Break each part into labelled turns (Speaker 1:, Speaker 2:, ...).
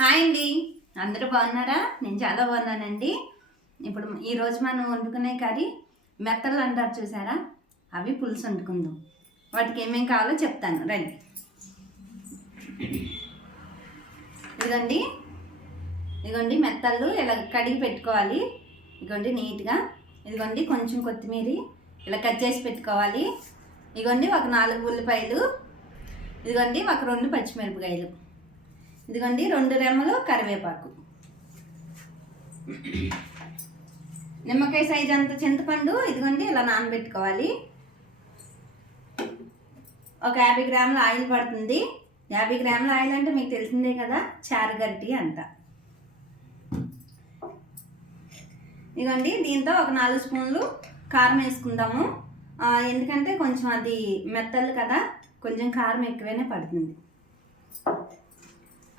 Speaker 1: Hi అండి. అందరూ బాగున్నారా? నేను చాలా బాగున్నానండి. ఇప్పుడు ఈరోజు మనం వండుకునే కర్రీ మెత్తలు అంటారు చూసారా? అవి పులుసు వండుకుందాం. వాటికి ఏమేం కావాలో చెప్తాను. రండి. ఇదిగోండి. ఇదిగోండి మెత్తళ్ళు ఇలా కడిగి పెట్టుకోవాలి. ఇదిగోండి నీట్గా. ఇదిగోండి కొంచెం కొత్తిమీర ఇలా కట్ చేసి పెట్టుకోవాలి. ఇదిగోండి ఒక నాలుగు ఉల్లిపాయలు. ఇదిగోండి ఒక రెండు పచ్చిమిరపకాయలు. ఇదిగోండి రెండు రెమ్మలు కరివేపాకు. నిమ్మకాయ సైజ్ అంత చింతపండు ఇదిగోండి ఇలా నానబెట్టుకోవాలి. ఒక యాభై గ్రాముల ఆయిల్ పడుతుంది. యాభై గ్రాముల ఆయిల్ అంటే మీకు తెలిసిందే కదా చారుగరిటి అంత ఇదిగోండి దీంతో ఒక నాలుగు స్పూన్లు కారం వేసుకుందాము. ఎందుకంటే కొంచెం అది మెత్తలు కదా కొంచెం కారం ఎక్కువనే పడుతుంది.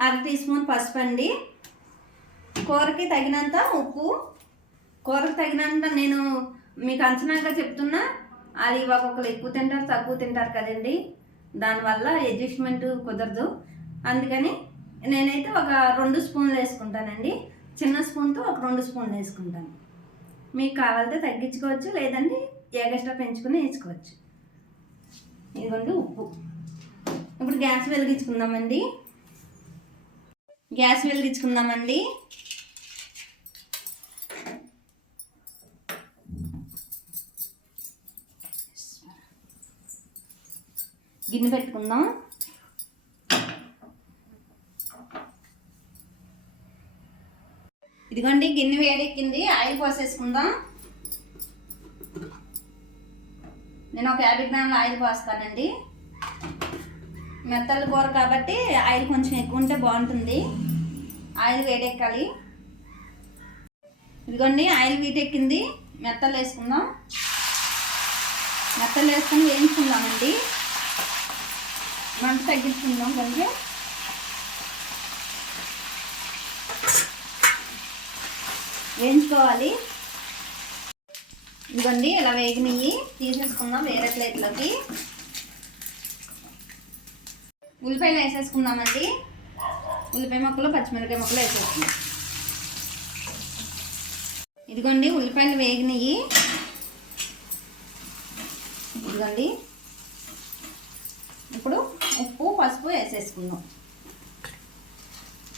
Speaker 1: అర టీ స్పూన్ పసుపు అండి కూరకి తగినంత ఉప్పు. కూరకు తగినంత నేను మీకు అంచనాగా చెప్తున్నా అది ఒక్కొక్కరు ఎక్కువ తింటారు తక్కువ తింటారు కదండి. దానివల్ల అడ్జస్ట్మెంట్ కుదరదు. అందుకని నేనైతే ఒక రెండు స్పూన్లు వేసుకుంటానండి. చిన్న స్పూన్తో ఒక రెండు స్పూన్లు వేసుకుంటాను. మీకు కావాలంటే తగ్గించుకోవచ్చు లేదంటే ఎగస్ట్రా పెంచుకుని వేసుకోవచ్చు. ఇదిగోండి ఉప్పు. ఇప్పుడు గ్యాస్ వెలిగించుకుందామండి. గ్యాస్ వెలిగించుకుందామండి గిన్నె పెట్టుకుందాం. ఇదిగోండి గిన్నె వేడెక్కింది. ఆయిల్ పోసేసుకుందాం. నేను ఒక యాభై గ్రాముల ఆయిల్ పోస్తానండి. మెత్తల కూర కాబట్టి ఆయిల్ కొంచెం ఎక్కువ ఉంటే బాగుంటుంది. ఆయిల్ వేడెక్కాలి. ఇదిగోండి ఆయిల్ వీటెక్కింది మెత్తలు వేసుకుందాం. మెత్తలు వేసుకొని వేయించుకుందామండి. మంట తగ్గించుకుందాం కొంచెం. వేయించుకోవాలి. ఇదిగోండి ఇలా వేగినవి తీసేసుకుందాం వేరే ప్లేట్లోకి. ఉల్లిపాయలు వేసేసుకుందామండి. ఉల్లిపాయ మొక్కలు పచ్చిమిరపకాయ మొక్కలు వేసేసుకుందాం. ఇదిగోండి ఉల్లిపాయలు వేగినాయి. ఇదిగోండి. ఇప్పుడు ఉప్పు పసుపు వేసేసుకుందాం.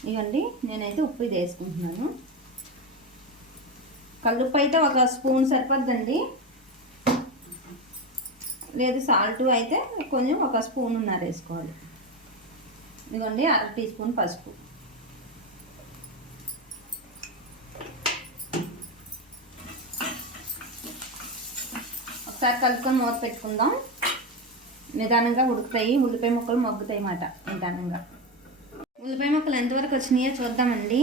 Speaker 1: ఇదిగోండి నేనైతే ఉప్పు ఇది వేసుకుంటున్నాను. కల్లుప్పు అయితే ఒక స్పూన్ సరిపోద్దండి. లేదు సాల్ట్ అయితే కొంచెం ఒక స్పూన్ ఉన్నారు వేసుకోవాలి. ఇదిగోండి అర టీ స్పూన్ పసుపు. ఒకసారి కలుపుకొని మూత పెట్టుకుందాం. నిదానంగా ఉడుకుతాయి ఉల్లిపాయ ముక్కలు మగ్గుతాయి అన్నమాట నిదానంగా. ఉల్లిపాయ ముక్కలు ఎంతవరకు వచ్చినాయో చూద్దామండి.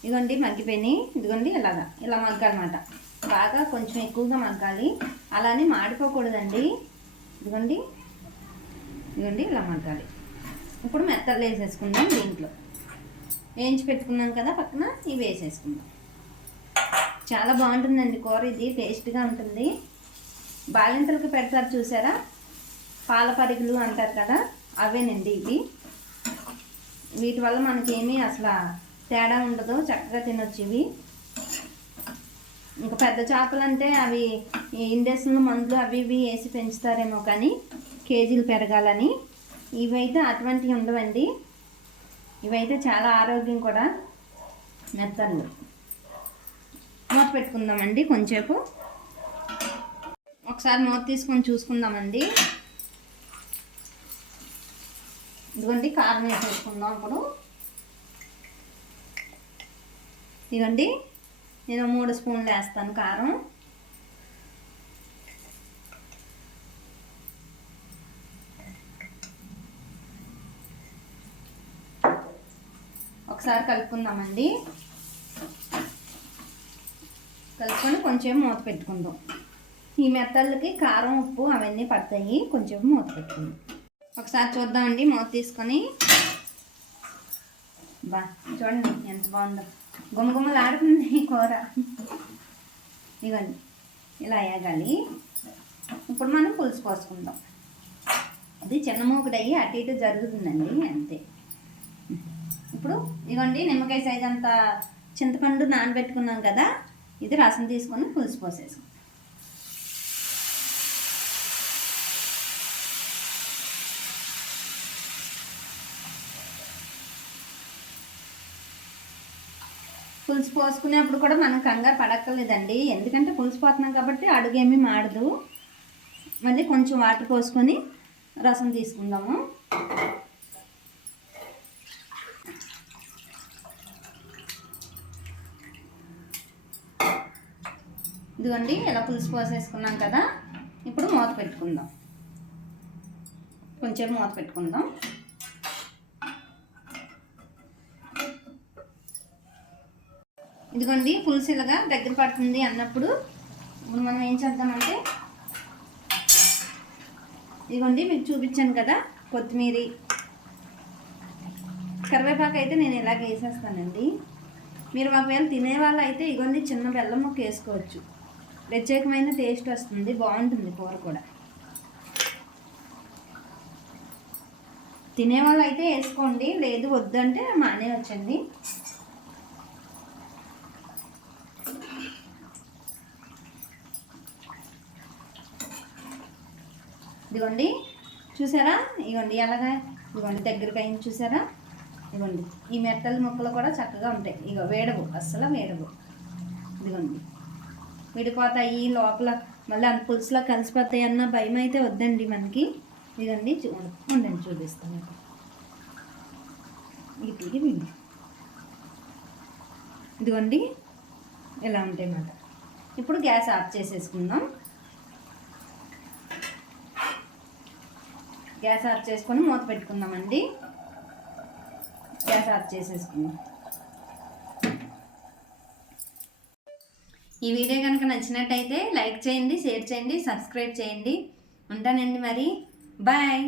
Speaker 1: ఇదిగోండి మగ్గిపోయినాయి. ఇదిగోండి ఇలాగా ఇలా మగ్గనమాట బాగా కొంచెం ఎక్కువగా మగ్గాలి. అలానే మాడిపోకూడదండి. ఇదిగోండి. ఇదిగోండి ఇలా మగ్గాలి. ఇప్పుడు మెత్తలు వేసేసుకుందాం దీంట్లో. వేయించి పెట్టుకున్నాం కదా పక్కన ఇవి వేసేసుకుందాం. చాలా బాగుంటుందండి కూర ఇది టేస్ట్గా ఉంటుంది. బాలింతలకు పెడతారు చూసారా? పాల పరిగులు అంటారు కదా అవేనండి ఇవి. వీటి వల్ల మనకేమీ అసలు తేడా ఉండదు చక్కగా తినొచ్చు ఇవి. ఇంకా పెద్ద చేపలు అంటే అవి ఇండస్ట్రీలో మందులు అవి ఇవి వేసి పెంచుతారేమో కానీ కేజీలు పెరగాలని. ఇవైతే అటువంటివి ఉండవండి. ఇవైతే చాలా ఆరోగ్యం కూడా మెత్తలు మూత పెట్టుకుందామండి కొంచెంసేపు. ఒకసారి మూత తీసుకొని చూసుకుందామండి. ఇదిగోండి కారం వేసేసుకుందాం ఇప్పుడు. ఇదిగోండి. నేను మూడు స్పూన్లు వేస్తాను కారం. ఒకసారి కలుపుకుందామండి. కలుపుకొని కొంచెం మూత పెట్టుకుందాం. ఈ మెత్తలకి కారం ఉప్పు అవన్నీ పడతాయి. కొంచెం మూత పెట్టుకుందాం. ఒకసారి చూద్దామండి మూత తీసుకొని. బా చూడండి ఎంత బాగుందో. గుమగుమలాడుతుంది ఈ కూర. ఇవ్వండి. ఇలా వేగాలి ఇప్పుడు మనం పులుసు పోసుకుందాం. అది చిన్న మూకుడయ్యి అటు ఇటు జరుగుతుందండి అంతే. ఇప్పుడు ఇవ్వండి నిమ్మకాయ సైజ్ అంత చింతపండు నానబెట్టుకున్నాం కదా ఇది రసం తీసుకొని పులుసు పోసేసుకుందాం. పులుసు పోసుకునేప్పుడు కూడా మనం కంగారు పడక్కర్లేదండి. ఎందుకంటే పులుసు పోతున్నాం కాబట్టి అడుగేమీ మాడదు. మళ్ళీ కొంచెం వాటర్ పోసుకొని రసం తీసుకుందాము. ఇదిగోండి ఇలా పులుసు పోసేసుకున్నాం కదా. ఇప్పుడు మూత పెట్టుకుందాం. కొంచెం మూత పెట్టుకుందాం. ఇదిగోండి పులుసు ఇలాగా దగ్గర పడుతుంది అన్నప్పుడు ఇప్పుడు మనం ఏం చేద్దామంటే ఇదిగోండి మీకు చూపించాను కదా కొత్తిమీర. కరివేపాకు అయితే నేను ఇలాగ వేసేస్తానండి. మీరు ఒకవేళ తినేవాళ్ళు అయితే ఇగోండి చిన్న బెల్లం ముక్క వేసుకోవచ్చు. ప్రత్యేకమైన టేస్ట్ వస్తుంది బాగుంటుంది కూర కూడా. తినేవాళ్ళు అయితే వేసుకోండి లేదు వద్దంటే మానే ఇదిగోండి. చూసారా? ఇగోండి ఎలాగా? ఇదిగోండి దగ్గరికి అయింది చూసారా? ఇదిగోండి ఈ మెత్తల ముక్కలు కూడా చక్కగా ఉంటాయి. ఇగో వేడవు అస్సలు వేడవు. ఇదిగోండి విడిపోతాయి. లోపల మళ్ళీ అంత పులుసులో కలిసిపోతాయి అన్న భయం అయితే వద్దండి మనకి. ఇదండి చూ ఉండండి చూపిస్తాను ఇది ఇదిగోండి ఇలా ఉంటాయి అన్నమాట. ఇప్పుడు గ్యాస్ ఆఫ్ చేసేసుకుందాం. గ్యాస్ ఆఫ్ చేసుకొని మూత పెట్టుకుందామండి. గ్యాస్ ఆఫ్ చేసేసుకుందాం ఈ వీడియో కనుక నచ్చినట్టయితే లైక్ చేయండి షేర్ చేయండి సబ్స్క్రైబ్ చేయండి. ఉంటానండి మరి. బాయ్.